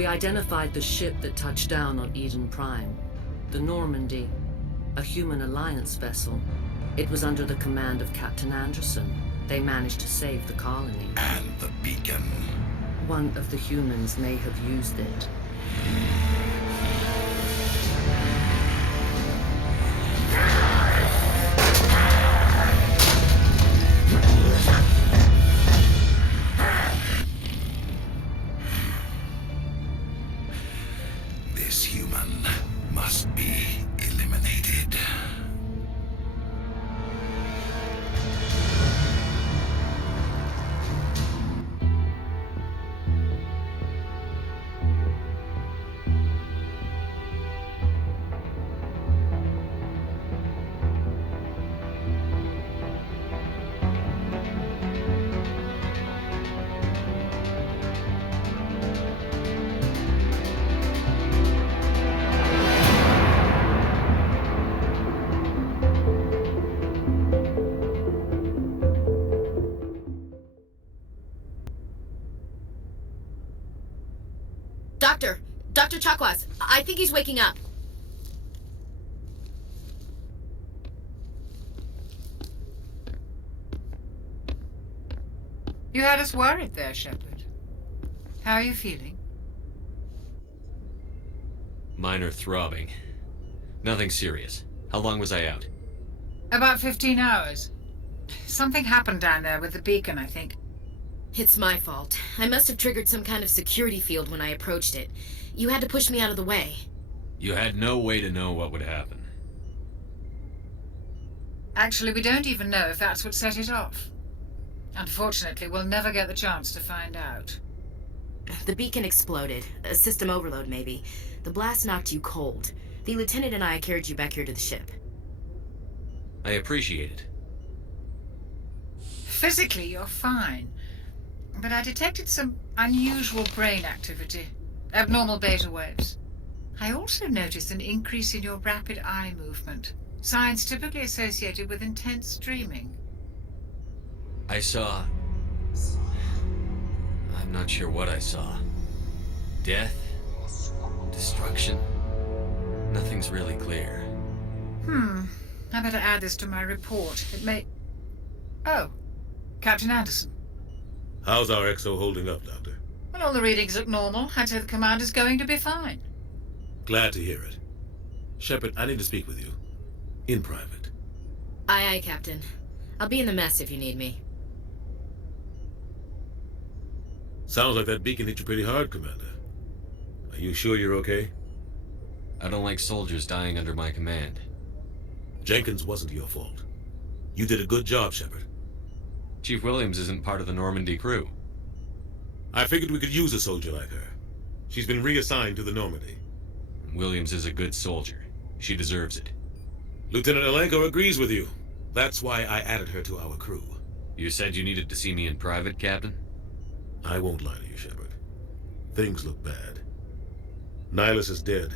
We identified the ship that touched down on Eden Prime. The Normandy, a human alliance vessel. It was under the command of Captain Anderson. They managed to save the colony. And the beacon. One of the humans may have used it. This human must be eliminated. Dr. Chakwas, I think he's waking up. You had us worried there, Shepard. How are you feeling? Minor throbbing. Nothing serious. How long was I out? About 15 hours. Something happened down there with the beacon, I think. It's my fault. I must have triggered some kind of security field when I approached it. You had to push me out of the way. You had no way to know what would happen. Actually, we don't even know if that's what set it off. Unfortunately, we'll never get the chance to find out. The beacon exploded. A system overload, maybe. The blast knocked you cold. The lieutenant and I carried you back here to the ship. I appreciate it. Physically, you're fine. But I detected some unusual brain activity. Abnormal beta waves. I also noticed an increase in your rapid eye movement. Signs typically associated with intense dreaming. I saw... I'm not sure what I saw. Death? Destruction? Nothing's really clear. I better add this to my report. It may... Oh, Captain Anderson. How's our XO holding up, Doctor? Well, all the readings look normal. I'd say the commander's going to be fine. Glad to hear it. Shepard, I need to speak with you. In private. Aye, aye, Captain. I'll be in the mess if you need me. Sounds like that beacon hit you pretty hard, Commander. Are you sure you're okay? I don't like soldiers dying under my command. Jenkins wasn't your fault. You did a good job, Shepard. Chief Williams isn't part of the Normandy crew. I figured we could use a soldier like her. She's been reassigned to the Normandy. Williams is a good soldier. She deserves it. Lieutenant Alenko agrees with you. That's why I added her to our crew. You said you needed to see me in private, Captain? I won't lie to you, Shepard. Things look bad. Nihilus is dead.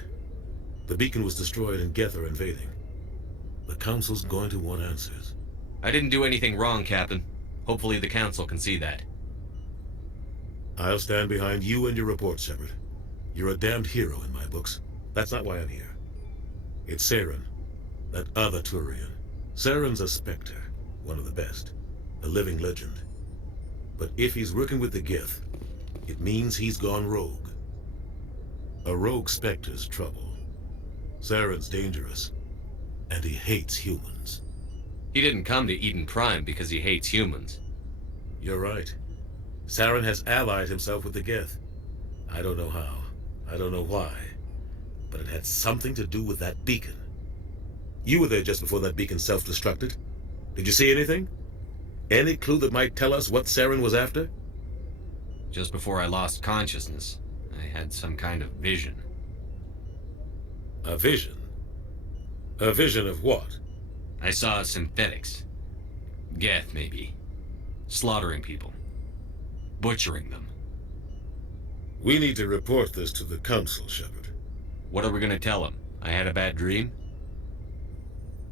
The beacon was destroyed and Geth are invading. The Council's going to want answers. I didn't do anything wrong, Captain. Hopefully the Council can see that. I'll stand behind you and your report, Shepard. You're a damned hero in my books. That's not why I'm here. It's Saren, that other Turian. Saren's a Spectre, one of the best, a living legend. But if he's working with the Geth, it means he's gone rogue. A rogue Spectre's trouble. Saren's dangerous, and he hates humans. He didn't come to Eden Prime because he hates humans. You're right. Saren has allied himself with the Geth. I don't know how. I don't know why. But it had something to do with that beacon. You were there just before that beacon self-destructed. Did you see anything? Any clue that might tell us what Saren was after? Just before I lost consciousness, I had some kind of vision. A vision? A vision of what? I saw synthetics. Geth, maybe. Slaughtering people. Butchering them. We need to report this to the Council, Shepard. What are we gonna tell them? I had a bad dream?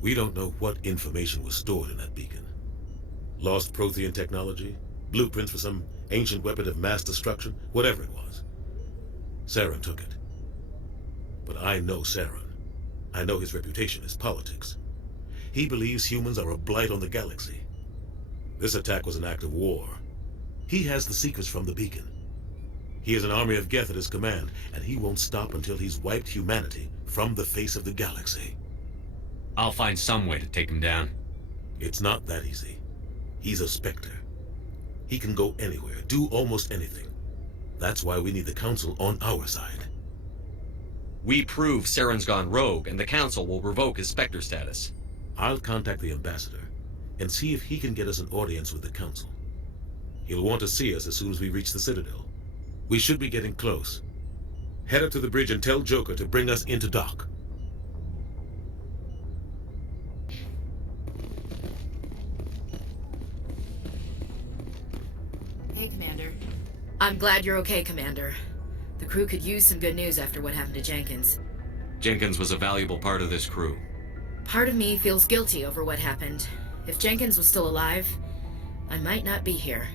We don't know what information was stored in that beacon. Lost Prothean technology? Blueprints for some ancient weapon of mass destruction? Whatever it was. Saren took it. But I know Saren. I know his reputation is politics. He believes humans are a blight on the galaxy. This attack was an act of war. He has the secrets from the beacon. He has an army of Geth at his command, and he won't stop until he's wiped humanity from the face of the galaxy. I'll find some way to take him down. It's not that easy. He's a Spectre. He can go anywhere, do almost anything. That's why we need the Council on our side. We prove Saren's gone rogue, and the Council will revoke his Spectre status. I'll contact the Ambassador and see if he can get us an audience with the Council. He'll want to see us as soon as we reach the Citadel. We should be getting close. Head up to the bridge and tell Joker to bring us into dock. Hey, Commander. I'm glad you're okay, Commander. The crew could use some good news after what happened to Jenkins. Jenkins was a valuable part of this crew. Part of me feels guilty over what happened. If Jenkins was still alive, I might not be here.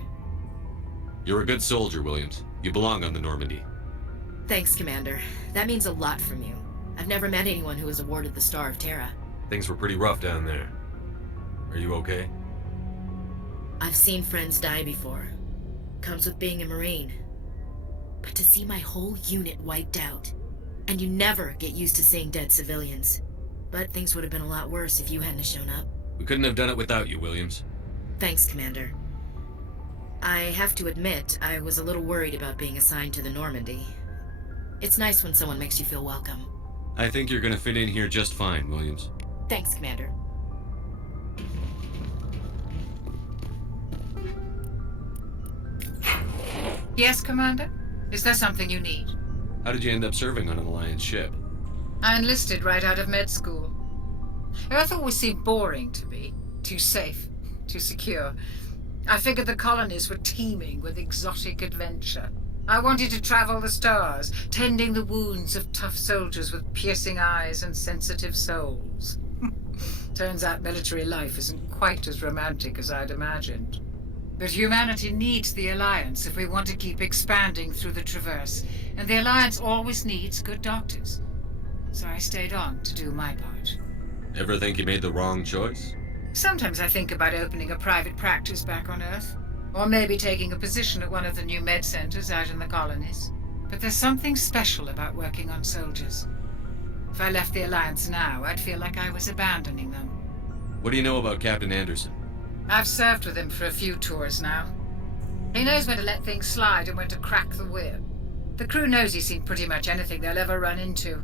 You're a good soldier, Williams. You belong on the Normandy. Thanks, Commander. That means a lot from you. I've never met anyone who was awarded the Star of Terra. Things were pretty rough down there. Are you okay? I've seen friends die before. Comes with being a Marine. But to see my whole unit wiped out, and you never get used to seeing dead civilians. But things would have been a lot worse if you hadn't shown up. We couldn't have done it without you, Williams. Thanks, Commander. I have to admit, I was a little worried about being assigned to the Normandy. It's nice when someone makes you feel welcome. I think you're gonna fit in here just fine, Williams. Thanks, Commander. Yes, Commander? Is there something you need? How did you end up serving on an Alliance ship? I enlisted right out of med school. Earth always seemed boring to me. Too safe, too secure. I figured the colonies were teeming with exotic adventure. I wanted to travel the stars, tending the wounds of tough soldiers with piercing eyes and sensitive souls. Turns out military life isn't quite as romantic as I'd imagined. But humanity needs the Alliance if we want to keep expanding through the Traverse, and the Alliance always needs good doctors. So I stayed on to do my part. Ever think you made the wrong choice? Sometimes I think about opening a private practice back on Earth, or maybe taking a position at one of the new med centers out in the colonies. But there's something special about working on soldiers. If I left the Alliance now, I'd feel like I was abandoning them. What do you know about Captain Anderson? I've served with him for a few tours now. He knows when to let things slide and when to crack the whip. The crew knows he's seen pretty much anything they'll ever run into.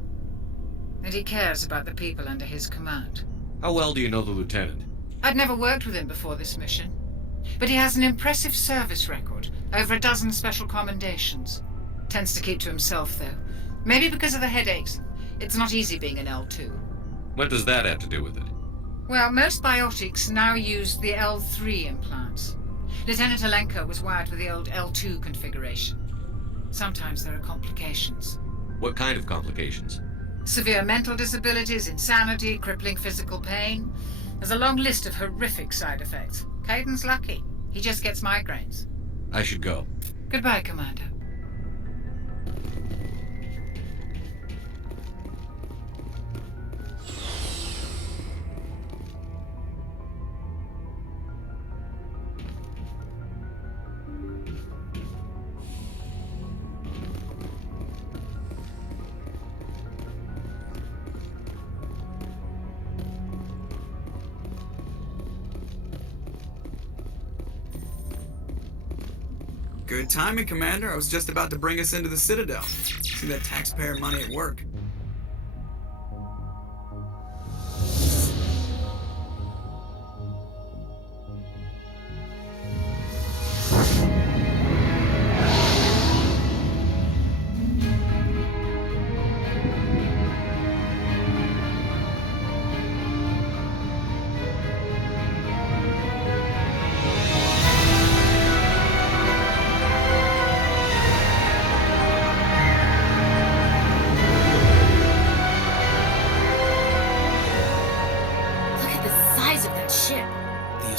And he cares about the people under his command. How well do you know the Lieutenant? I'd never worked with him before this mission. But he has an impressive service record, over a dozen special commendations. Tends to keep to himself, though. Maybe because of the headaches. It's not easy being an L2. What does that have to do with it? Well, most biotics now use the L3 implants. Lieutenant Alenko was wired with the old L2 configuration. Sometimes there are complications. What kind of complications? Severe mental disabilities, insanity, crippling physical pain. There's a long list of horrific side effects. Caden's lucky. He just gets migraines. I should go. Goodbye, Commander. Good timing, Commander. I was just about to bring us into the Citadel. See that taxpayer money at work.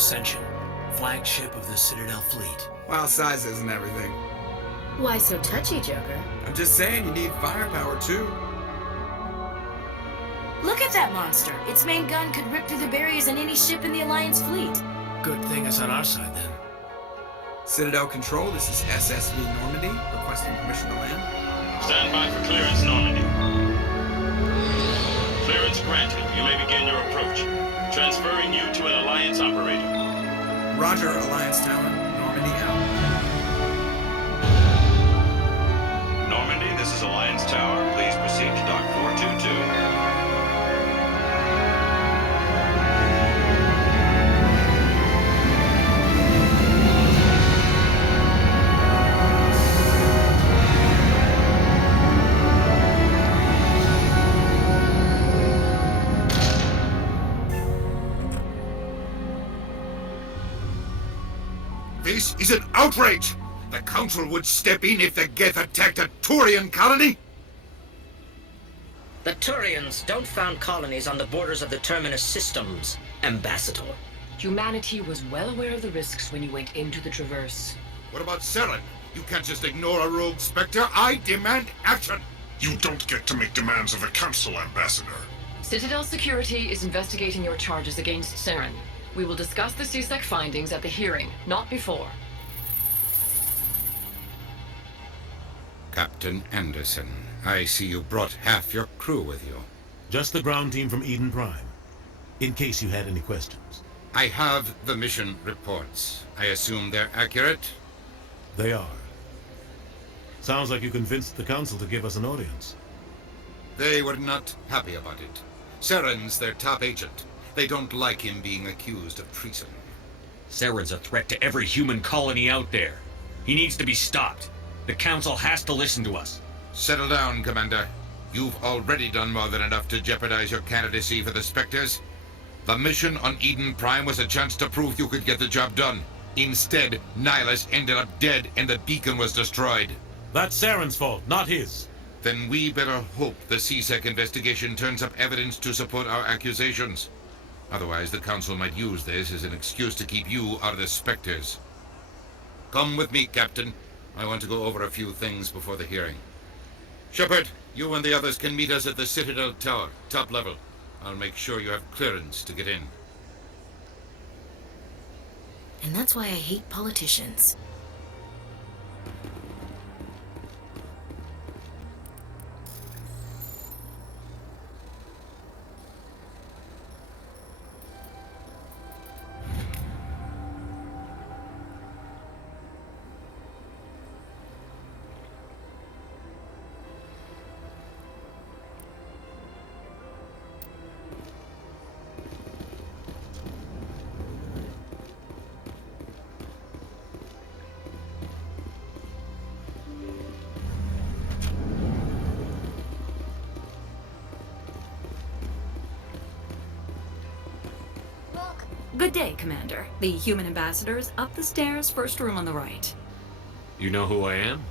Ascension, flagship of the Citadel fleet. Well, size isn't everything. Why so touchy, Joker? I'm just saying you need firepower too. Look at that monster! Its main gun could rip through the barriers in any ship in the Alliance fleet. Good thing it's on our side then. Citadel Control, this is SSV Normandy, requesting permission to land. Stand by for clearance, Normandy. Clearance granted. You may begin your approach. Transferring you to an Alliance operator. Roger, Alliance Tower. Normandy out. Normandy, this is Alliance Tower. Please proceed to Dock 422. This is an outrage! The Council would step in if the Geth attacked a Turian colony? The Turians don't found colonies on the borders of the Terminus systems, Ambassador. Humanity was well aware of the risks when you went into the Traverse. What about Saren? You can't just ignore a rogue Spectre. I demand action! You don't get to make demands of the Council, Ambassador. Citadel Security is investigating your charges against Saren. We will discuss the CSEC findings at the hearing, not before. Captain Anderson, I see you brought half your crew with you. Just the ground team from Eden Prime, in case you had any questions. I have the mission reports. I assume they're accurate? They are. Sounds like you convinced the Council to give us an audience. They were not happy about it. Saren's their top agent. They don't like him being accused of treason. Saren's a threat to every human colony out there. He needs to be stopped. The Council has to listen to us. Settle down, Commander. You've already done more than enough to jeopardize your candidacy for the Spectres. The mission on Eden Prime was a chance to prove you could get the job done. Instead, Nihilus ended up dead and the beacon was destroyed. That's Saren's fault, not his. Then we better hope the CSEC investigation turns up evidence to support our accusations. Otherwise, the Council might use this as an excuse to keep you out of the Spectres. Come with me, Captain. I want to go over a few things before the hearing. Shepard, you and the others can meet us at the Citadel Tower, top level. I'll make sure you have clearance to get in. And that's why I hate politicians. Good day, Commander. The human ambassador is up the stairs, first room on the right. You know who I am?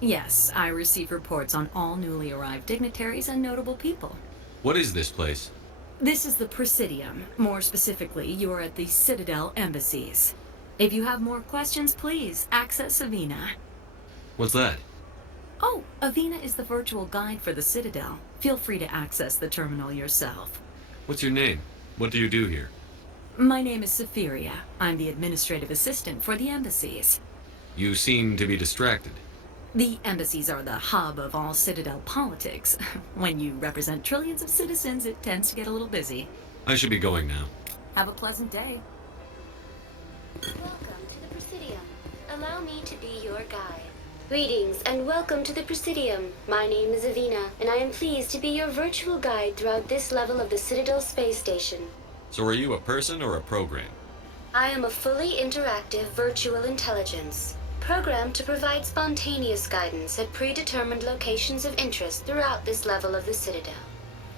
Yes, I receive reports on all newly arrived dignitaries and notable people. What is this place? This is the Presidium. More specifically, you are at the Citadel embassies. If you have more questions, please access Avina. What's that? Oh, Avina is the virtual guide for the Citadel. Feel free to access the terminal yourself. What's your name? What do you do here? My name is Safiria. I'm the administrative assistant for the embassies. You seem to be distracted. The embassies are the hub of all Citadel politics. When you represent trillions of citizens, it tends to get a little busy. I should be going now. Have a pleasant day. Welcome to the Presidium. Allow me to be your guide. Greetings and welcome to the Presidium. My name is Avina, and I am pleased to be your virtual guide throughout this level of the Citadel space station. So are you a person or a program? I am a fully interactive virtual intelligence, programmed to provide spontaneous guidance at predetermined locations of interest throughout this level of the Citadel.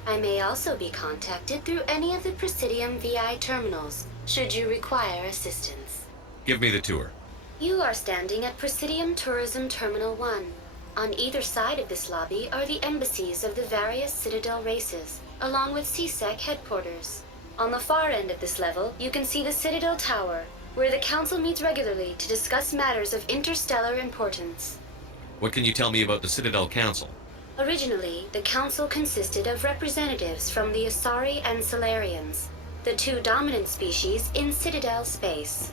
I may also be contacted through any of the Presidium VI terminals, should you require assistance. Give me the tour. You are standing at Presidium Tourism Terminal 1. On either side of this lobby are the embassies of the various Citadel races, along with CSEC headquarters. On the far end of this level, you can see the Citadel Tower, where the Council meets regularly to discuss matters of interstellar importance. What can you tell me about the Citadel Council? Originally, the Council consisted of representatives from the Asari and Solarians, the two dominant species in Citadel space.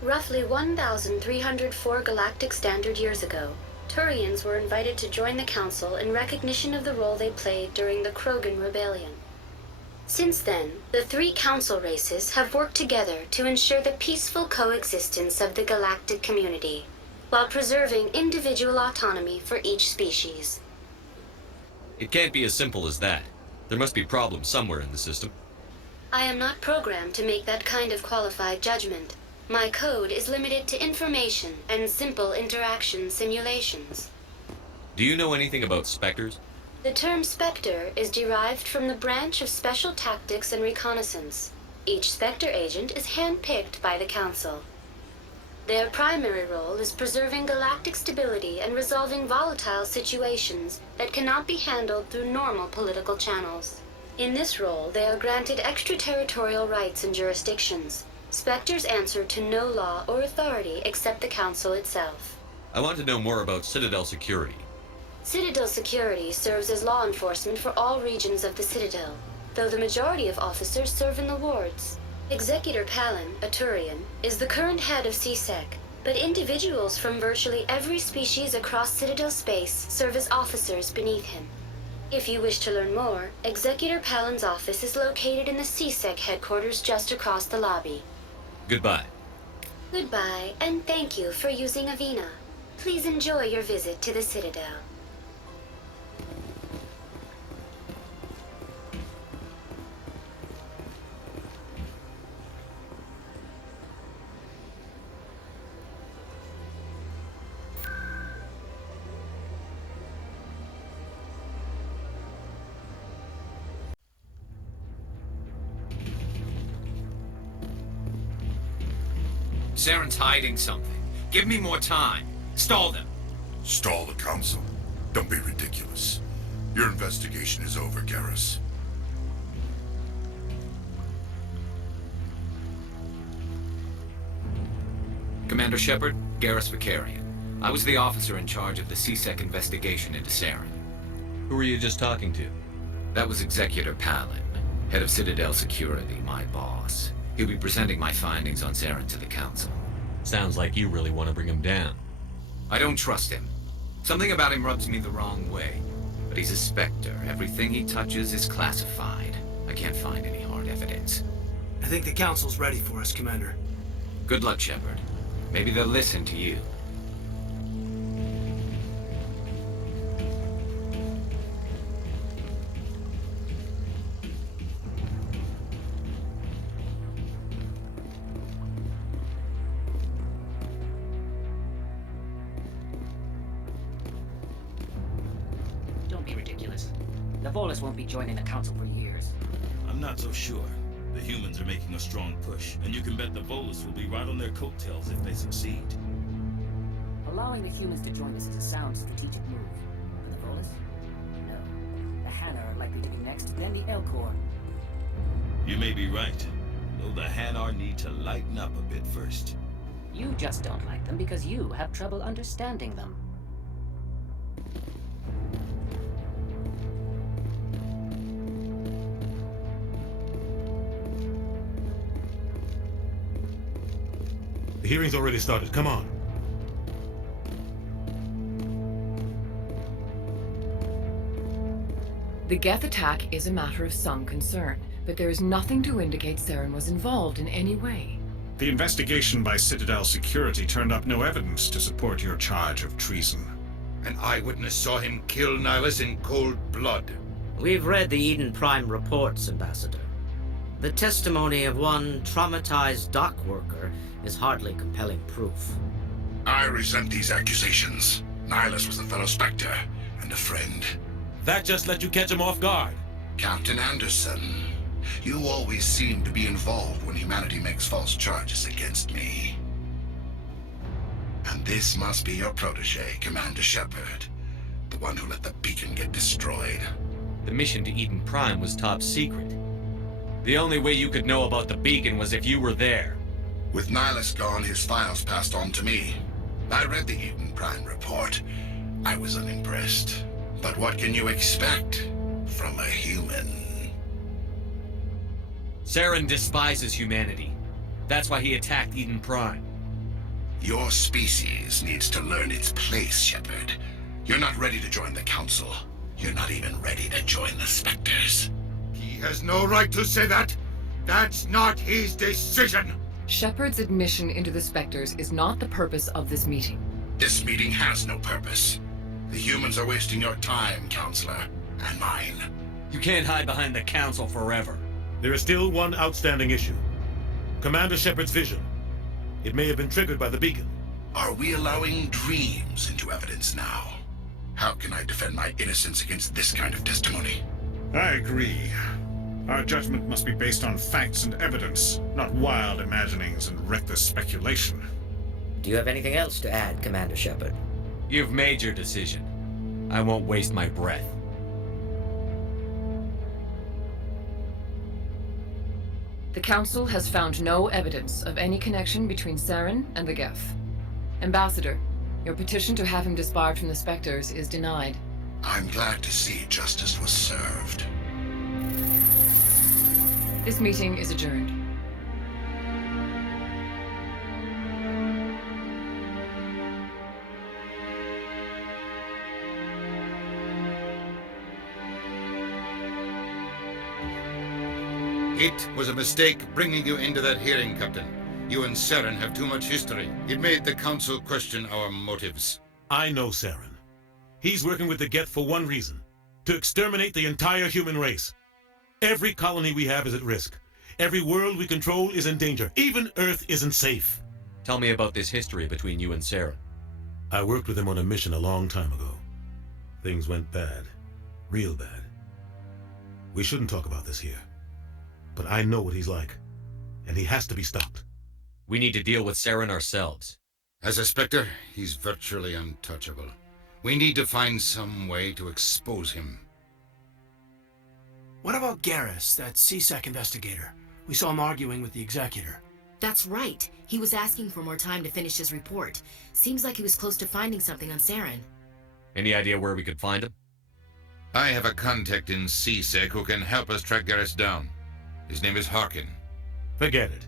Roughly 1,304 galactic standard years ago, Turians were invited to join the Council in recognition of the role they played during the Krogan Rebellion. Since then, the three Council races have worked together to ensure the peaceful coexistence of the galactic community, while preserving individual autonomy for each species. It can't be as simple as that. There must be problems somewhere in the system. I am not programmed to make that kind of qualified judgment. My code is limited to information and simple interaction simulations. Do you know anything about Spectres? The term Spectre is derived from the branch of Special Tactics and Reconnaissance. Each Spectre agent is handpicked by the Council. Their primary role is preserving galactic stability and resolving volatile situations that cannot be handled through normal political channels. In this role, they are granted extraterritorial rights and jurisdictions. Spectres answer to no law or authority except the Council itself. I want to know more about Citadel security. Citadel security serves as law enforcement for all regions of the Citadel, though the majority of officers serve in the wards. Executor Palin, a Turian, is the current head of CSEC, but individuals from virtually every species across Citadel space serve as officers beneath him. If you wish to learn more, Executor Palin's office is located in the CSEC headquarters just across the lobby. Goodbye. Goodbye, and thank you for using Avina. Please enjoy your visit to the Citadel. Saren's hiding something. Give me more time. Stall them. Stall the Council? Don't be ridiculous. Your investigation is over, Garrus. Commander Shepard, Garrus Vicarian. I was the officer in charge of the CSEC investigation into Saren. Who were you just talking to? That was Executor Palin, head of Citadel Security, my boss. He'll be presenting my findings on Saren to the Council. Sounds like you really want to bring him down. I don't trust him. Something about him rubs me the wrong way. But he's a Spectre. Everything he touches is classified. I can't find any hard evidence. I think the Council's ready for us, Commander. Good luck, Shepard. Maybe they'll listen to you. The Volus won't be joining the Council for years. I'm not so sure. The humans are making a strong push, and you can bet the Volus will be right on their coattails if they succeed. Allowing the humans to join us is a sound strategic move. But the Volus? No. The Hanna are likely to be next, then the Elcor. You may be right, though the Hanar need to lighten up a bit first. You just don't like them because you have trouble understanding them. The hearing's already started. Come on. The Geth attack is a matter of some concern, but there is nothing to indicate Saren was involved in any way. The investigation by Citadel Security turned up no evidence to support your charge of treason. An eyewitness saw him kill Nihilus in cold blood. We've read the Eden Prime reports, Ambassador. The testimony of one traumatized dock worker is hardly compelling proof. I resent these accusations. Nihilus was a fellow Spectre and a friend. That just let you catch him off guard. Captain Anderson, you always seem to be involved when humanity makes false charges against me. And this must be your protege, Commander Shepard, the one who let the beacon get destroyed. The mission to Eden Prime was top secret. The only way you could know about the beacon was if you were there. With Nihilus gone, his files passed on to me. I read the Eden Prime report. I was unimpressed. But what can you expect from a human? Saren despises humanity. That's why he attacked Eden Prime. Your species needs to learn its place, Shepard. You're not ready to join the Council. You're not even ready to join the Spectres. He has no right to say that. That's not his decision. Shepard's admission into the Spectres is not the purpose of this meeting. This meeting has no purpose. The humans are wasting your time, Counselor, and mine. You can't hide behind the Council forever. There is still one outstanding issue. Commander Shepard's vision. It may have been triggered by the beacon. Are we allowing dreams into evidence now? How can I defend my innocence against this kind of testimony? I agree. Our judgment must be based on facts and evidence, not wild imaginings and reckless speculation. Do you have anything else to add, Commander Shepard? You've made your decision. I won't waste my breath. The Council has found no evidence of any connection between Saren and the Geth. Ambassador, your petition to have him disbarred from the Spectres is denied. I'm glad to see justice was served. This meeting is adjourned. It was a mistake bringing you into that hearing, Captain. You and Saren have too much history. It made the Council question our motives. I know Saren. He's working with the Geth for one reason. To exterminate the entire human race. Every colony we have is at risk. Every world we control is in danger. Even Earth isn't safe. Tell me about this history between you and Saren. I worked with him on a mission a long time ago. Things went bad. Real bad. We shouldn't talk about this here. But I know what he's like. And he has to be stopped. We need to deal with Saren ourselves. As a Spectre, he's virtually untouchable. We need to find some way to expose him. What about Garrus, that CSEC investigator? We saw him arguing with the Executor. That's right. He was asking for more time to finish his report. Seems like he was close to finding something on Saren. Any idea where we could find him? I have a contact in CSEC who can help us track Garrus down. His name is Harkin. Forget it.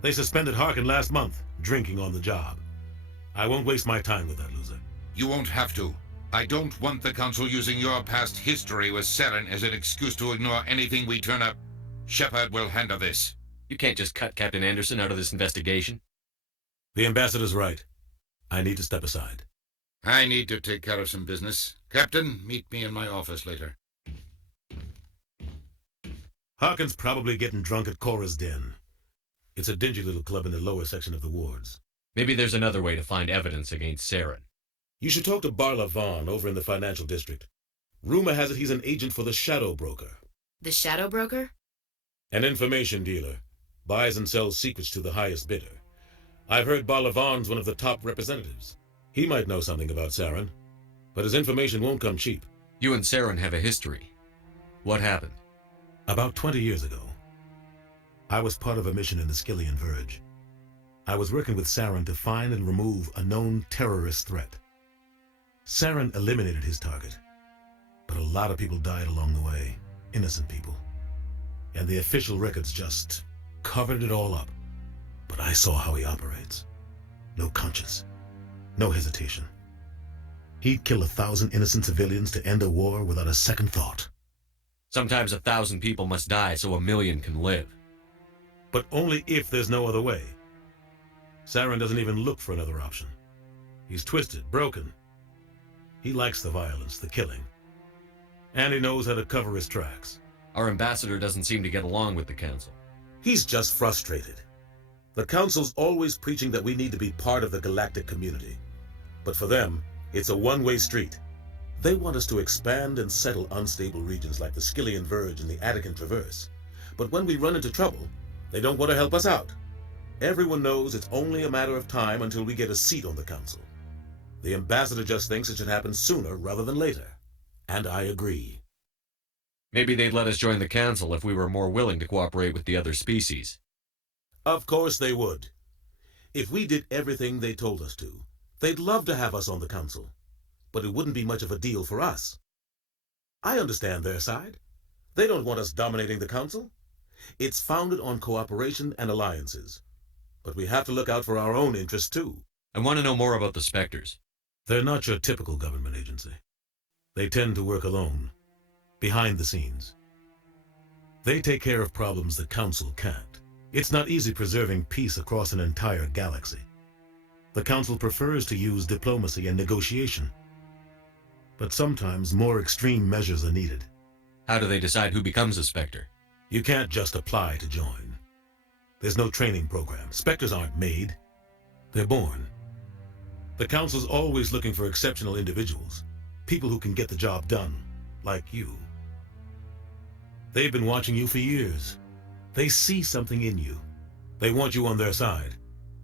They suspended Harkin last month, drinking on the job. I won't waste my time with that loser. You won't have to. I don't want the Council using your past history with Saren as an excuse to ignore anything we turn up. Shepard will handle this. You can't just cut Captain Anderson out of this investigation. The Ambassador's right. I need to step aside. I need to take care of some business. Captain, meet me in my office later. Harkin's probably getting drunk at Cora's Den. It's a dingy little club in the lower section of the wards. Maybe there's another way to find evidence against Saren. You should talk to Barla Vaughn over in the financial district. Rumor has it he's an agent for the Shadow Broker. The Shadow Broker? An information dealer. Buys and sells secrets to the highest bidder. I've heard Barla Vaughn's one of the top representatives. He might know something about Saren, but his information won't come cheap. You and Saren have a history. What happened? About 20 years ago, I was part of a mission in the Skillian Verge. I was working with Saren to find and remove a known terrorist threat. Saren eliminated his target, but a lot of people died along the way, innocent people. And the official records just covered it all up. But I saw how he operates. No conscience, no hesitation. He'd kill 1,000 innocent civilians to end a war without a second thought. Sometimes 1,000 people must die so 1,000,000 can live. But only if there's no other way. Saren doesn't even look for another option. He's twisted, broken. He likes the violence, the killing. And he knows how to cover his tracks. Our ambassador doesn't seem to get along with the Council. He's just frustrated. The Council's always preaching that we need to be part of the galactic community. But for them, it's a one-way street. They want us to expand and settle unstable regions like the Skillian Verge and the Attican Traverse. But when we run into trouble, they don't want to help us out. Everyone knows it's only a matter of time until we get a seat on the Council. The ambassador just thinks it should happen sooner rather than later. And I agree. Maybe they'd let us join the Council if we were more willing to cooperate with the other species. Of course they would. If we did everything they told us to, they'd love to have us on the Council, but it wouldn't be much of a deal for us. I understand their side. They don't want us dominating the Council. It's founded on cooperation and alliances. But we have to look out for our own interests, too. I want to know more about the Spectres. They're not your typical government agency. They tend to work alone, behind the scenes. They take care of problems the Council can't. It's not easy preserving peace across an entire galaxy. The Council prefers to use diplomacy and negotiation. But sometimes more extreme measures are needed. How do they decide who becomes a Spectre? You can't just apply to join. There's no training program. Spectres aren't made. They're born. The Council's always looking for exceptional individuals. People who can get the job done, like you. They've been watching you for years. They see something in you. They want you on their side.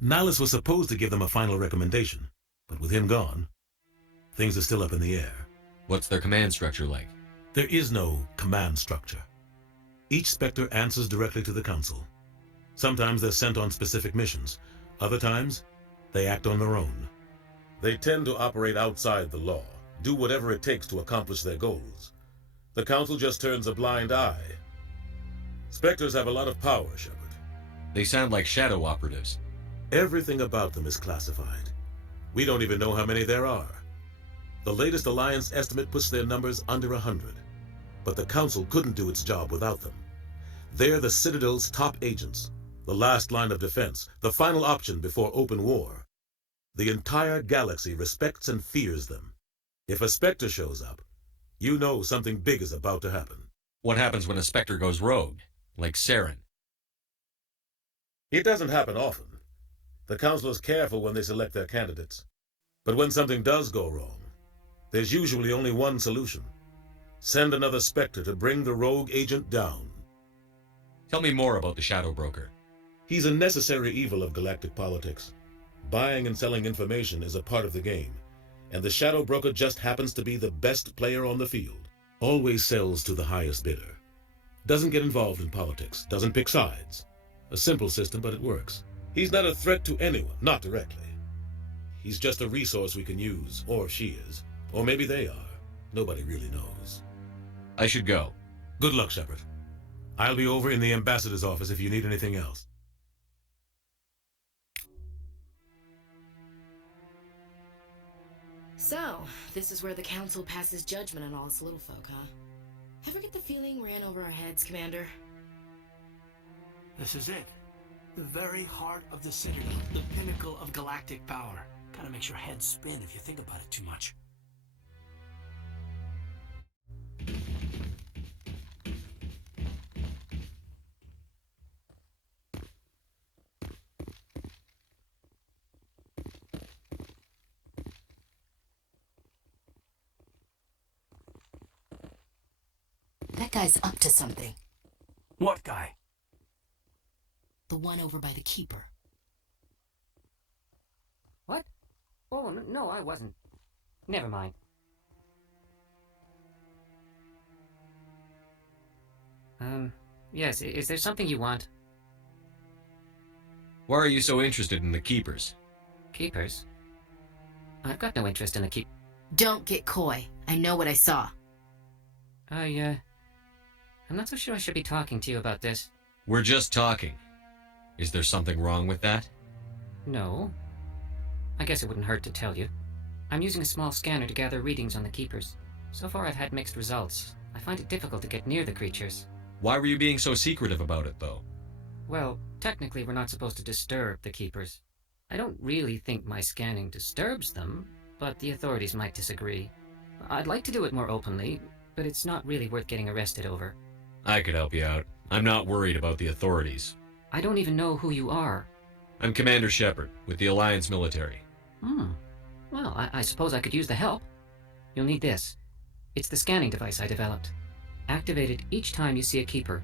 Nihilus was supposed to give them a final recommendation, but with him gone, things are still up in the air. What's their command structure like? There is no command structure. Each Spectre answers directly to the Council. Sometimes they're sent on specific missions. Other times, they act on their own. They tend to operate outside the law, do whatever it takes to accomplish their goals. The Council just turns a blind eye. Spectres have a lot of power, Shepard. They sound like shadow operatives. Everything about them is classified. We don't even know how many there are. The latest Alliance estimate puts their numbers under 100. But the Council couldn't do its job without them. They're the Citadel's top agents, the last line of defense, the final option before open war. The entire galaxy respects and fears them. If a Spectre shows up, you know something big is about to happen. What happens when a Spectre goes rogue, like Saren? It doesn't happen often. The Council is careful when they select their candidates. But when something does go wrong, there's usually only one solution. Send another Spectre to bring the rogue agent down. Tell me more about the Shadow Broker. He's a necessary evil of galactic politics. Buying and selling information is a part of the game, and the Shadow Broker just happens to be the best player on the field. Always sells to the highest bidder. Doesn't get involved in politics, doesn't pick sides. A simple system, but it works. He's not a threat to anyone, not directly. He's just a resource we can use, or she is. Or maybe they are. Nobody really knows. I should go. Good luck, Shepard. I'll be over in the ambassador's office if you need anything else. So, this is where the Council passes judgment on all its little folk, huh? Ever get the feeling ran over our heads, Commander? This is it. The very heart of the Citadel, the pinnacle of galactic power. Kinda makes your head spin if you think about it too much. That guy's up to something. What guy? The one over by the Keeper. What? Oh, no, I wasn't. Never mind. Yes, is there something you want? Why are you so interested in the Keepers? Keepers? I've got no interest in the Don't get coy. I know what I saw. I'm not so sure I should be talking to you about this. We're just talking. Is there something wrong with that? No. I guess it wouldn't hurt to tell you. I'm using a small scanner to gather readings on the Keepers. So far I've had mixed results. I find it difficult to get near the creatures. Why were you being so secretive about it, though? Well, technically we're not supposed to disturb the Keepers. I don't really think my scanning disturbs them, but the authorities might disagree. I'd like to do it more openly, but it's not really worth getting arrested over. I could help you out. I'm not worried about the authorities. I don't even know who you are. I'm Commander Shepard, with the Alliance military. Well, I suppose I could use the help. You'll need this. It's the scanning device I developed. Activate it each time you see a Keeper.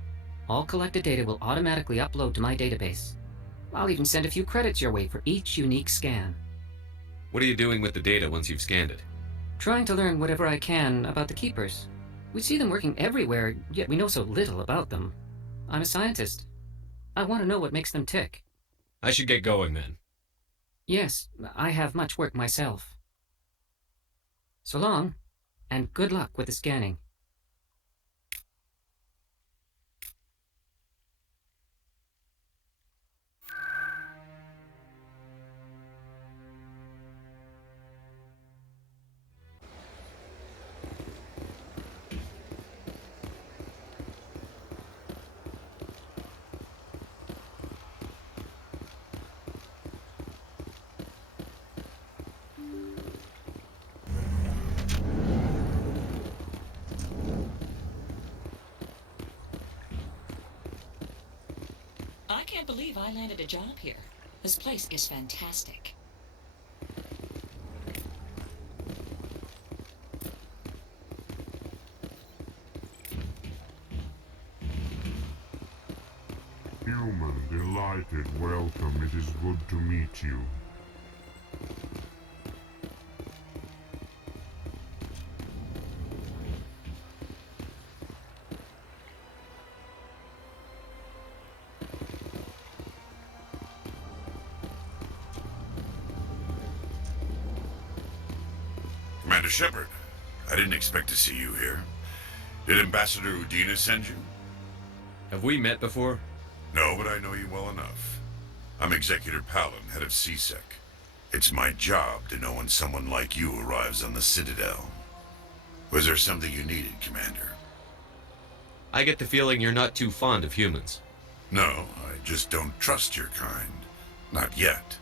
All collected data will automatically upload to my database. I'll even send a few credits your way for each unique scan. What are you doing with the data once you've scanned it? Trying to learn whatever I can about the Keepers. We see them working everywhere, yet we know so little about them. I'm a scientist. I want to know what makes them tick. I should get going then. Yes, I have much work myself. So long, and good luck with the scanning. I can't believe I landed a job here. This place is fantastic. Human, delighted, welcome. It is good to meet you. Commander Shepard, I didn't expect to see you here. Did Ambassador Udina send you? Have we met before? No, but I know you well enough. I'm Executor Palin, head of CSEC. It's my job to know when someone like you arrives on the Citadel. Was there something you needed, Commander? I get the feeling you're not too fond of humans. No, I just don't trust your kind. Not yet.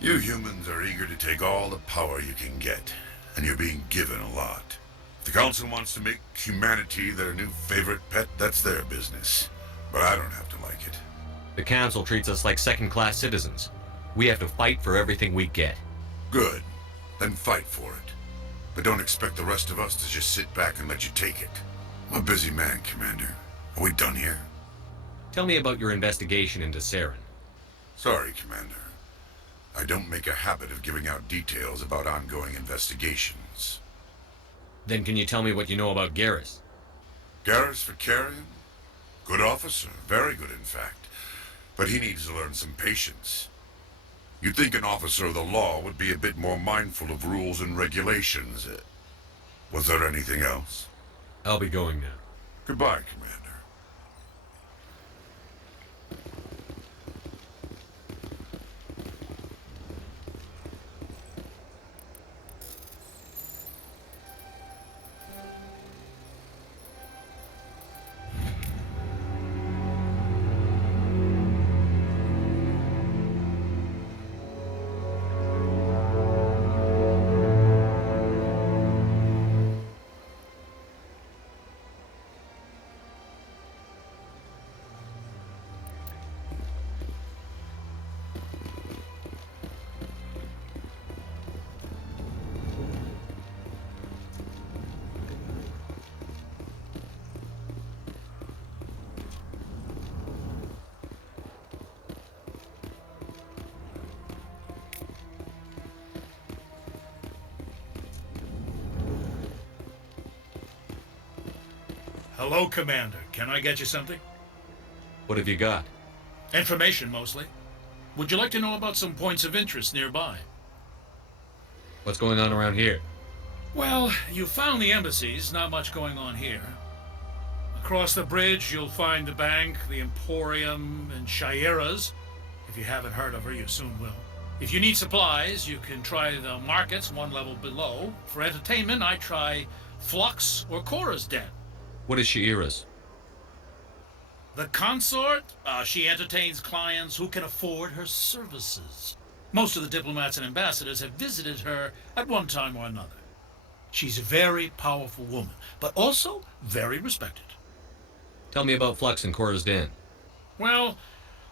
You humans are eager to take all the power you can get, and you're being given a lot. If the Council wants to make humanity their new favorite pet, that's their business. But I don't have to like it. The Council treats us like second-class citizens. We have to fight for everything we get. Good. Then fight for it. But don't expect the rest of us to just sit back and let you take it. I'm a busy man, Commander. Are we done here? Tell me about your investigation into Saren. Sorry, Commander. I don't make a habit of giving out details about ongoing investigations. Then can you tell me what you know about Garrus? Garrus Vakarian? Good officer. Very good, in fact. But he needs to learn some patience. You'd think an officer of the law would be a bit more mindful of rules and regulations. Was there anything else? I'll be going now. Goodbye, Commander. Hello, Commander. Can I get you something? What have you got? Information, mostly. Would you like to know about some points of interest nearby? What's going on around here? Well, you found the embassies. Not much going on here. Across the bridge, you'll find the bank, the Emporium, and Sha'ira's. If you haven't heard of her, you soon will. If you need supplies, you can try the markets one level below. For entertainment, I try Flux or Cora's Den. What is Sha'ira's? The Consort? She entertains clients who can afford her services. Most of the diplomats and ambassadors have visited her at one time or another. She's a very powerful woman, but also very respected. Tell me about Flux and Cora's Den. Well,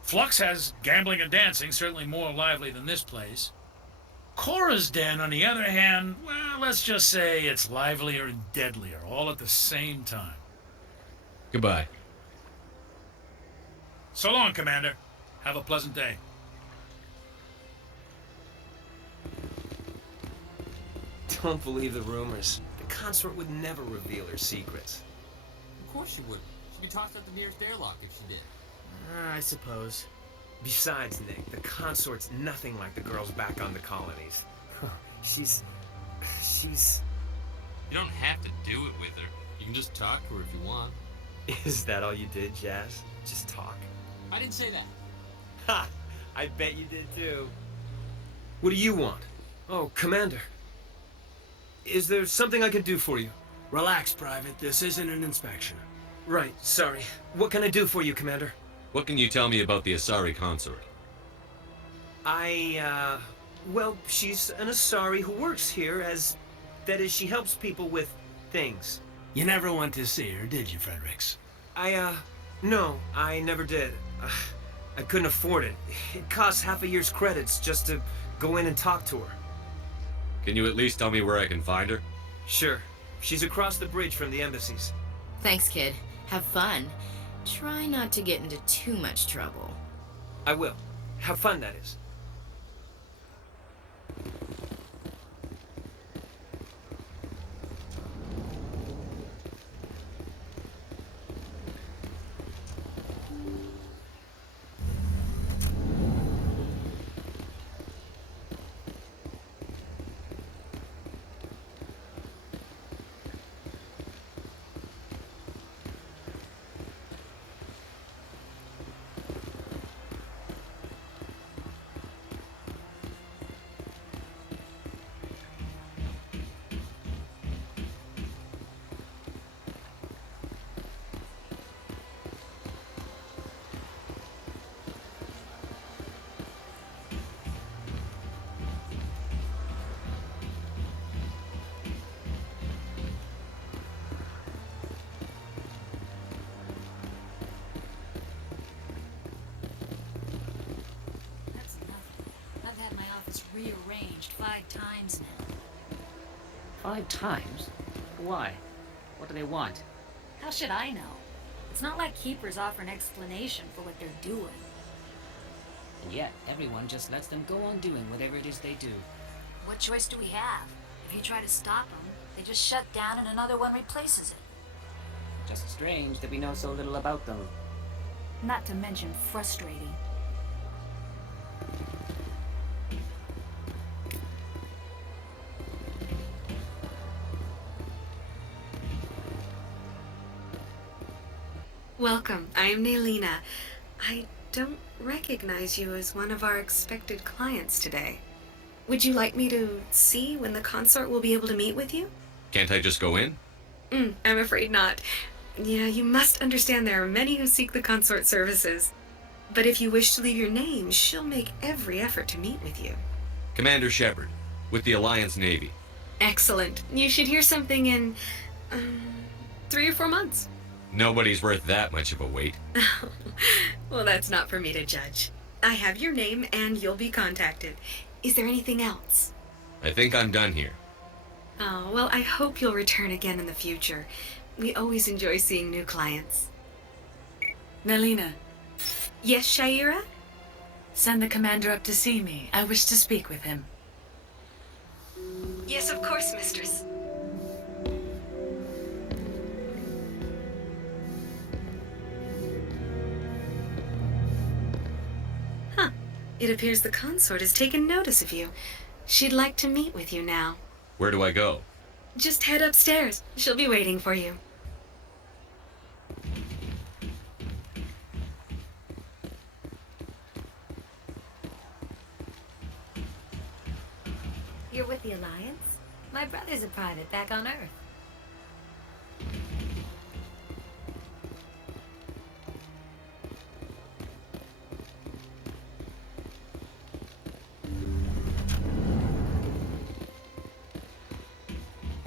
Flux has gambling and dancing, certainly more lively than this place. Cora's Den, on the other hand, well, let's just say it's livelier and deadlier, all at the same time. Goodbye. So long, Commander. Have a pleasant day. Don't believe the rumors. The consort would never reveal her secrets. Of course she would. She'd be tossed out the nearest airlock if she did. I suppose. Besides, Nick, the consort's nothing like the girls back on the colonies. She's... You don't have to do it with her. You can just talk to her if you want. Is that all you did, Jazz? Just talk? I didn't say that. Ha! I bet you did too. What do you want? Oh, Commander. Is there something I can do for you? Relax, Private. This isn't an inspection. Right, sorry. What can I do for you, Commander? What can you tell me about the Asari consort? Well, she's an Asari who works here as... That is, she helps people with things. You never went to see her, did you, Fredericks? No, I never did. I couldn't afford it. It costs half a year's credits just to go in and talk to her. Can you at least tell me where I can find her? Sure. She's across the bridge from the embassies. Thanks, kid. Have fun. Try not to get into too much trouble. I will. Have fun, that is. Rearranged 5 times now. 5 times? Why? What do they want? How should I know? It's not like Keepers offer an explanation for what they're doing. And yet, everyone just lets them go on doing whatever it is they do. What choice do we have? If you try to stop them, they just shut down and another one replaces it. Just strange that we know so little about them. Not to mention frustrating. Welcome. I am Nailina. I don't recognize you as one of our expected clients today. Would you like me to see when the consort will be able to meet with you? Can't I just go in? I'm afraid not. Yeah, you must understand there are many who seek the consort services. But if you wish to leave your name, she'll make every effort to meet with you. Commander Shepard, with the Alliance Navy. Excellent. You should hear something in 3 or 4 months. Nobody's worth that much of a wait. Well, that's not for me to judge. I have your name and you'll be contacted. Is there anything else? I think I'm done here. Oh, well, I hope you'll return again in the future. We always enjoy seeing new clients. Nailina. Yes, Sha'ira? Send the commander up to see me. I wish to speak with him. Yes, of course, mistress. Huh. It appears the consort has taken notice of you. She'd like to meet with you now. Where do I go? Just head upstairs. She'll be waiting for you. You're with the Alliance? My brother's a private back on Earth.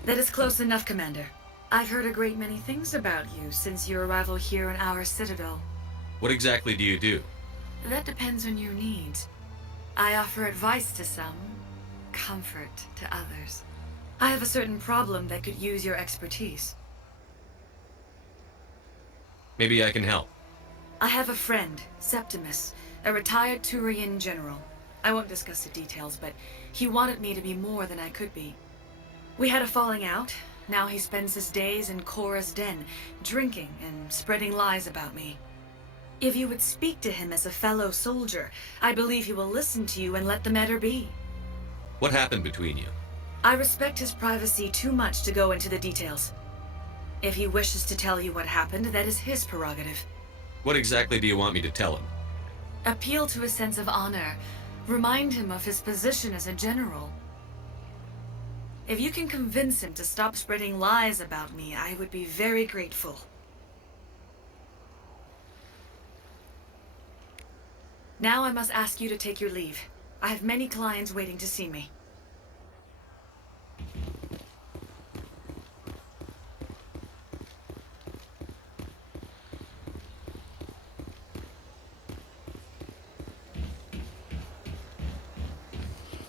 That is close enough, Commander. I've heard a great many things about you since your arrival here in our Citadel. What exactly do you do? That depends on your needs. I offer advice to some, comfort to others. I have a certain problem that could use your expertise. Maybe I can help. I have a friend, Septimus, a retired Turian general. I won't discuss the details, but he wanted me to be more than I could be. We had a falling out. Now he spends his days in Korra's den, drinking and spreading lies about me. If you would speak to him as a fellow soldier, I believe he will listen to you and let the matter be. What happened between you? I respect his privacy too much to go into the details. If he wishes to tell you what happened, that is his prerogative. What exactly do you want me to tell him? Appeal to his sense of honor. Remind him of his position as a general. If you can convince him to stop spreading lies about me, I would be very grateful. Now I must ask you to take your leave. I have many clients waiting to see me.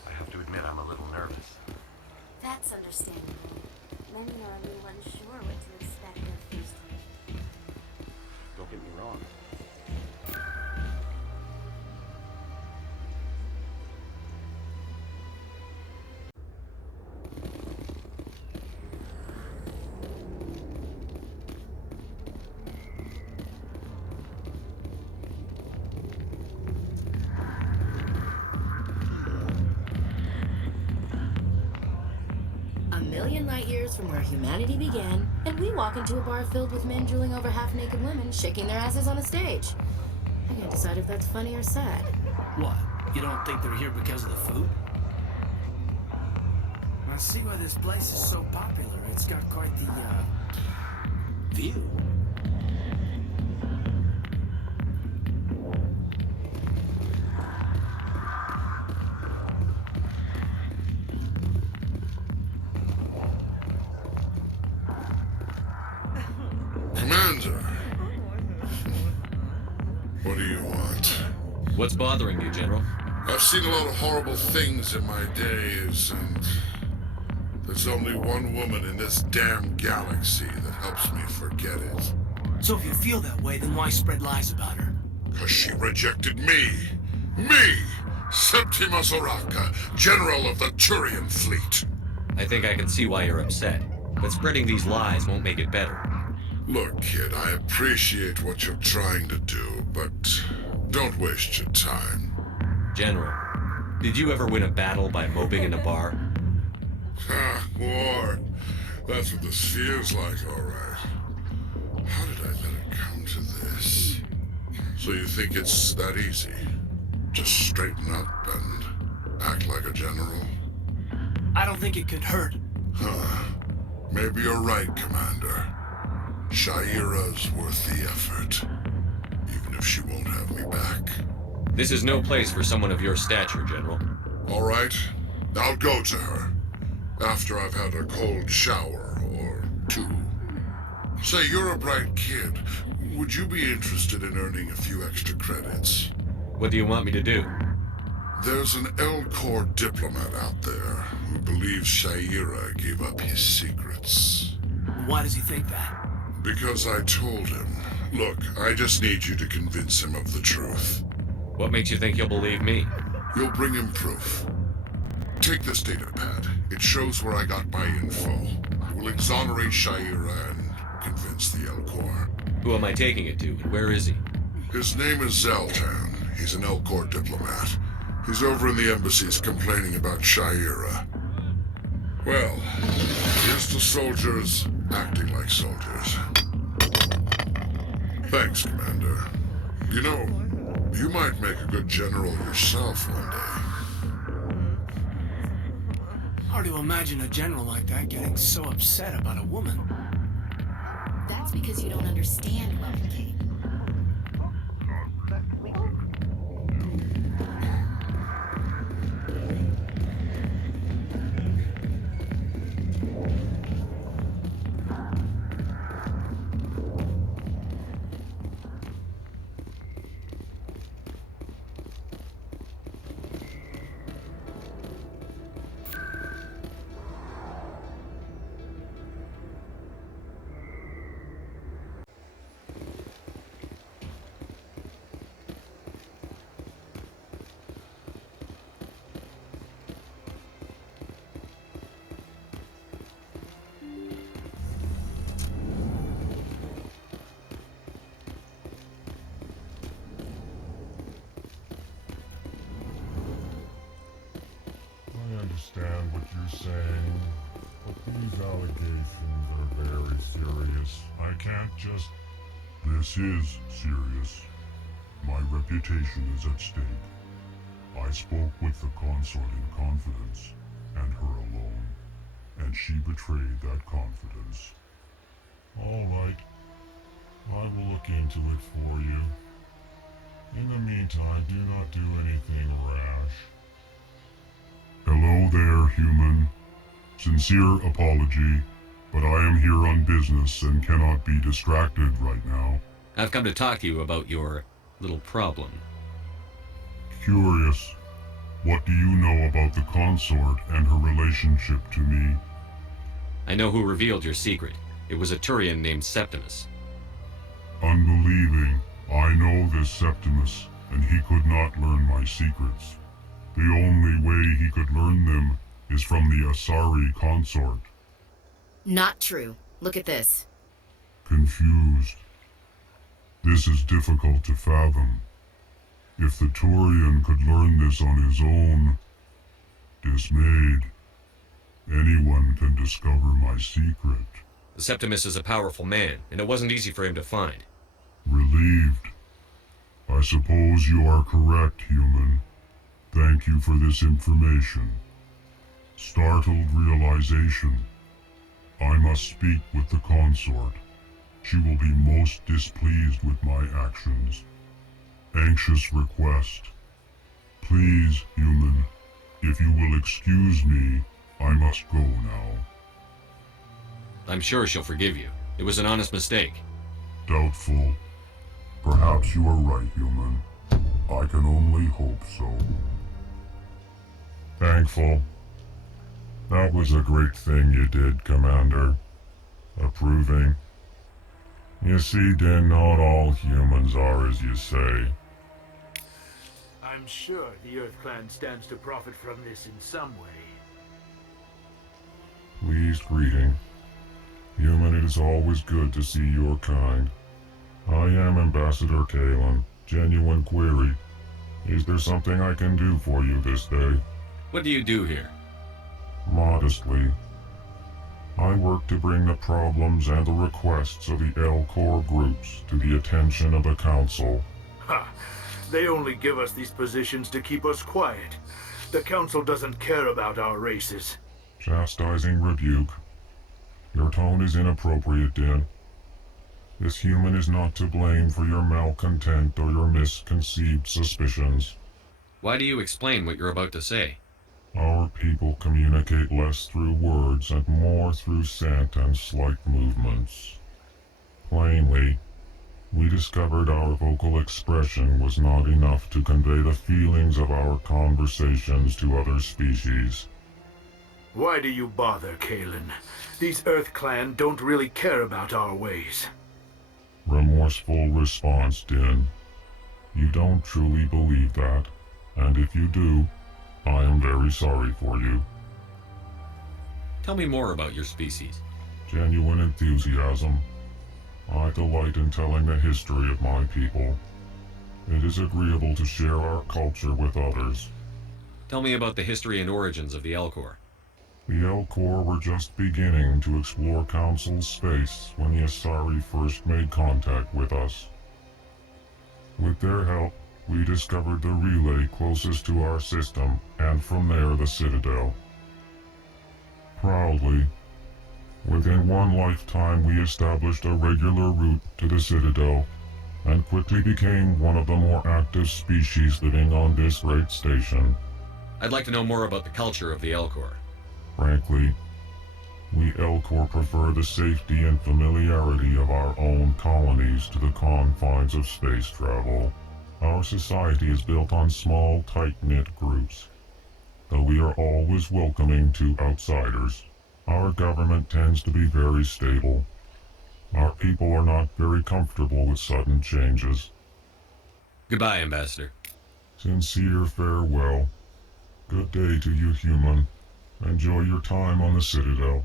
I have to admit I'm a little nervous. That's understandable. Many are a little unsure what to expect at first. Don't get me wrong. A million light years from where humanity began, and we walk into a bar filled with men drooling over half-naked women, shaking their asses on a stage. I can't decide if that's funny or sad. What? You don't think they're here because of the food? I see why this place is so popular. It's got quite the, view. Commander! What do you want? What's bothering you, General? I've seen a lot of horrible things in my days, and there's only one woman in this damn galaxy that helps me forget it. So if you feel that way, then why spread lies about her? 'Cause she rejected me! Me! Septimus Oraka, General of the Turian Fleet! I think I can see why you're upset, but spreading these lies won't make it better. Look, kid, I appreciate what you're trying to do, but don't waste your time. General, did you ever win a battle by moping in a bar? Ha, war. That's what this feels like, all right. How did I let it come to this? So you think it's that easy? Just straighten up and act like a general? I don't think it could hurt. Huh. Maybe you're right, Commander. Sha'ira's worth the effort. Even if she won't have me back. This is no place for someone of your stature, General. All right. I'll go to her. After I've had a cold shower or two. Say, you're a bright kid. Would you be interested in earning a few extra credits? What do you want me to do? There's an L-Corps diplomat out there who believes Sha'ira gave up his secrets. Why does he think that? Because I told him. Look, I just need you to convince him of the truth. What makes you think he'll believe me? You'll bring him proof. Take this data pad. It shows where I got my info. It will exonerate Sha'ira and convince the L-Corps. Who am I taking it to, and where is he? His name is Zaltan. He's an L-Corps diplomat. He's over in the embassies complaining about Sha'ira. Well, here's to soldiers acting like soldiers. Thanks, Commander. You know, you might make a good general yourself one day. Hard to imagine a general like that getting so upset about a woman. That's because you don't understand women, Kate. saying, but these allegations are very serious. I can't just... This is serious. My reputation is at stake. I spoke with the consort in confidence, and her alone, and she betrayed that confidence. All right. I will look into it for you. In the meantime, do not do anything rash. Hello there, human. Sincere apology, but I am here on business and cannot be distracted right now. I've come to talk to you about your little problem. Curious. What do you know about the consort and her relationship to me? I know who revealed your secret. It was a Turian named Septimus. Unbelieving. I know this Septimus, and he could not learn my secrets. The only way he could learn them is from the Asari consort. Not true. Look at this. Confused. This is difficult to fathom. If the Turian could learn this on his own, dismayed, anyone can discover my secret. The Septimus is a powerful man, and it wasn't easy for him to find. Relieved. I suppose you are correct, human. Thank you for this information. Startled realization. I must speak with the consort. She will be most displeased with my actions. Anxious request. Please, human, if you will excuse me, I must go now. I'm sure she'll forgive you. It was an honest mistake. Doubtful. Perhaps you are right, human. I can only hope so. Thankful. That was a great thing you did, Commander. Approving. You see, Din, not all humans are as you say. I'm sure the Earth Clan stands to profit from this in some way. Pleased greeting. Human, it is always good to see your kind. I am Ambassador Kalen. Genuine query. Is there something I can do for you this day? What do you do here? Modestly. I work to bring the problems and the requests of the L-Corps groups to the attention of the Council. Ha! They only give us these positions to keep us quiet. The Council doesn't care about our races. Chastising rebuke. Your tone is inappropriate, Din. This human is not to blame for your malcontent or your misconceived suspicions. Why do you explain what you're about to say? Our people communicate less through words and more through scent and slight movements. Plainly, we discovered our vocal expression was not enough to convey the feelings of our conversations to other species. Why do you bother, Kalen? These Earth Clan don't really care about our ways. Remorseful response, Din. You don't truly believe that, and if you do, I am very sorry for you. Tell me more about your species. Genuine enthusiasm. I delight in telling the history of my people. It is agreeable to share our culture with others. Tell me about the history and origins of the L-Corps. The L-Corps were just beginning to explore Council space when the Asari first made contact with us. With their help, we discovered the relay closest to our system, and from there the Citadel. Proudly, within one lifetime we established a regular route to the Citadel, and quickly became one of the more active species living on this great station. I'd like to know more about the culture of the L-Corps. Frankly, we L-Corps prefer the safety and familiarity of our own colonies to the confines of space travel. Our society is built on small, tight-knit groups. Though we are always welcoming to outsiders, our government tends to be very stable. Our people are not very comfortable with sudden changes. Goodbye, Ambassador. Sincere farewell. Good day to you, human. Enjoy your time on the Citadel.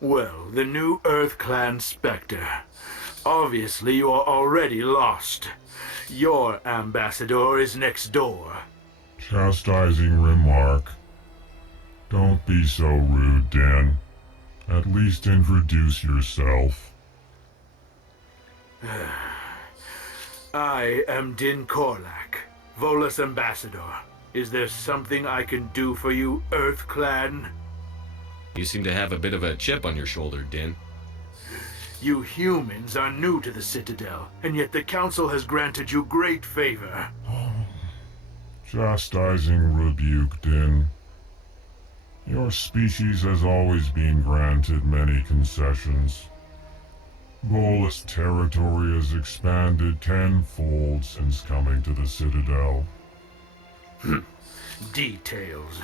Well, the new Earth Clan Spectre. Obviously, you are already lost. Your ambassador is next door. Chastising remark. Don't be so rude, Dan. At least introduce yourself. I am Din Korlak, Volus Ambassador. Is there something I can do for you, Earth Clan? You seem to have a bit of a chip on your shoulder, Din. You humans are new to the Citadel, and yet the Council has granted you great favor. Chastising rebuke, Din. Your species has always been granted many concessions. Volus territory has expanded tenfold since coming to the Citadel. Details.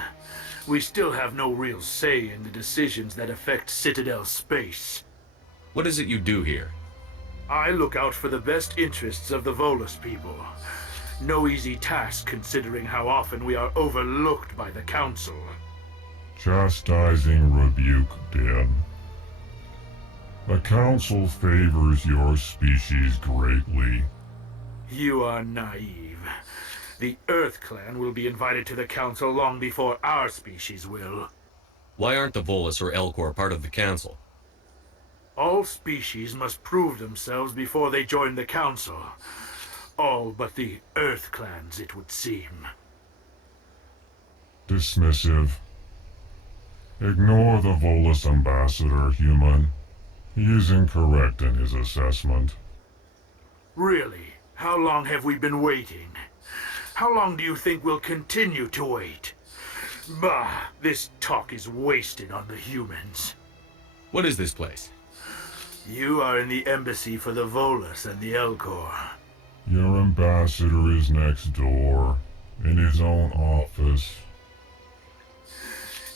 We still have no real say in the decisions that affect Citadel space. What is it you do here? I look out for the best interests of the Volus people. No easy task considering how often we are overlooked by the Council. Chastising rebuke, Din. The Council favors your species greatly. You are naive. The Earth Clan will be invited to the Council long before our species will. Why aren't the Volus or Elcor part of the Council? All species must prove themselves before they join the Council. All but the Earth Clans, it would seem. Dismissive. Ignore the Volus Ambassador, human. He is incorrect in his assessment. Really? How long have we been waiting? How long do you think we'll continue to wait? Bah, this talk is wasted on the humans. What is this place? You are in the embassy for the Volus and the Elcor. Your ambassador is next door, in his own office.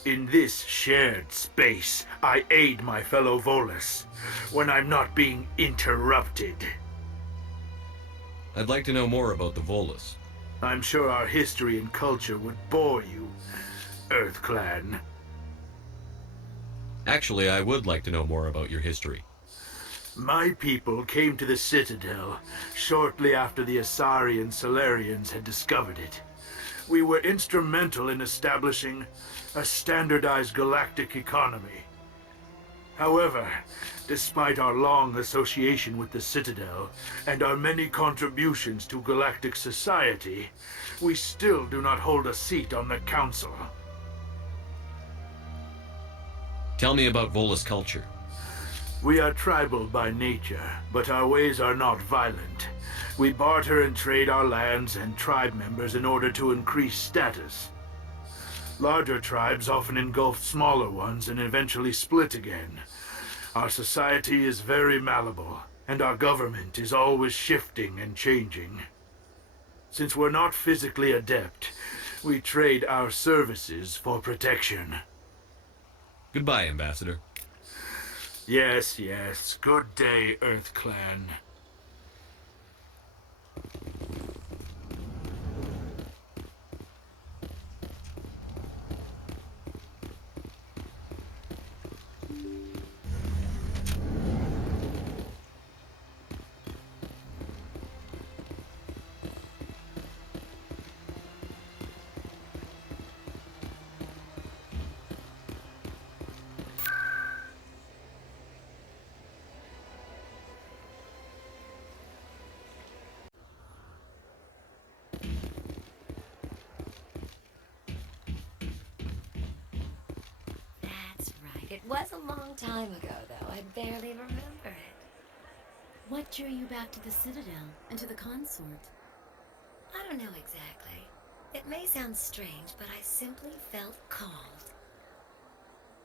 In this shared space, I aid my fellow Volus when I'm not being interrupted. I'd like to know more about the Volus. I'm sure our history and culture would bore you, Earth Clan. Actually, I would like to know more about your history. My people came to the Citadel shortly after the Asari and Solarians had discovered it. We were instrumental in establishing a standardized galactic economy. However, despite our long association with the Citadel and our many contributions to galactic society, we still do not hold a seat on the Council. Tell me about Volus culture. We are tribal by nature, but our ways are not violent. We barter and trade our lands and tribe members in order to increase status. Larger tribes often engulf smaller ones and eventually split again. Our society is very malleable, and our government is always shifting and changing. Since we're not physically adept, we trade our services for protection. Goodbye, Ambassador. Yes, yes. Good day, Earth Clan. It was a long time ago, though. I barely remember it. What drew you back to the Citadel and to the Consort? I don't know exactly. It may sound strange, but I simply felt called.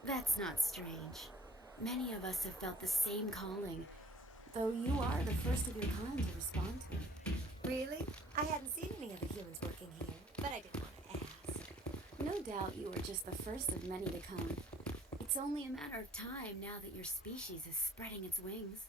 That's not strange. Many of us have felt the same calling, though you are the first of your kind to respond to it. Really? I hadn't seen any other humans working here, but I didn't want to ask. No doubt you are just the first of many to come. It's only a matter of time now that your species is spreading its wings.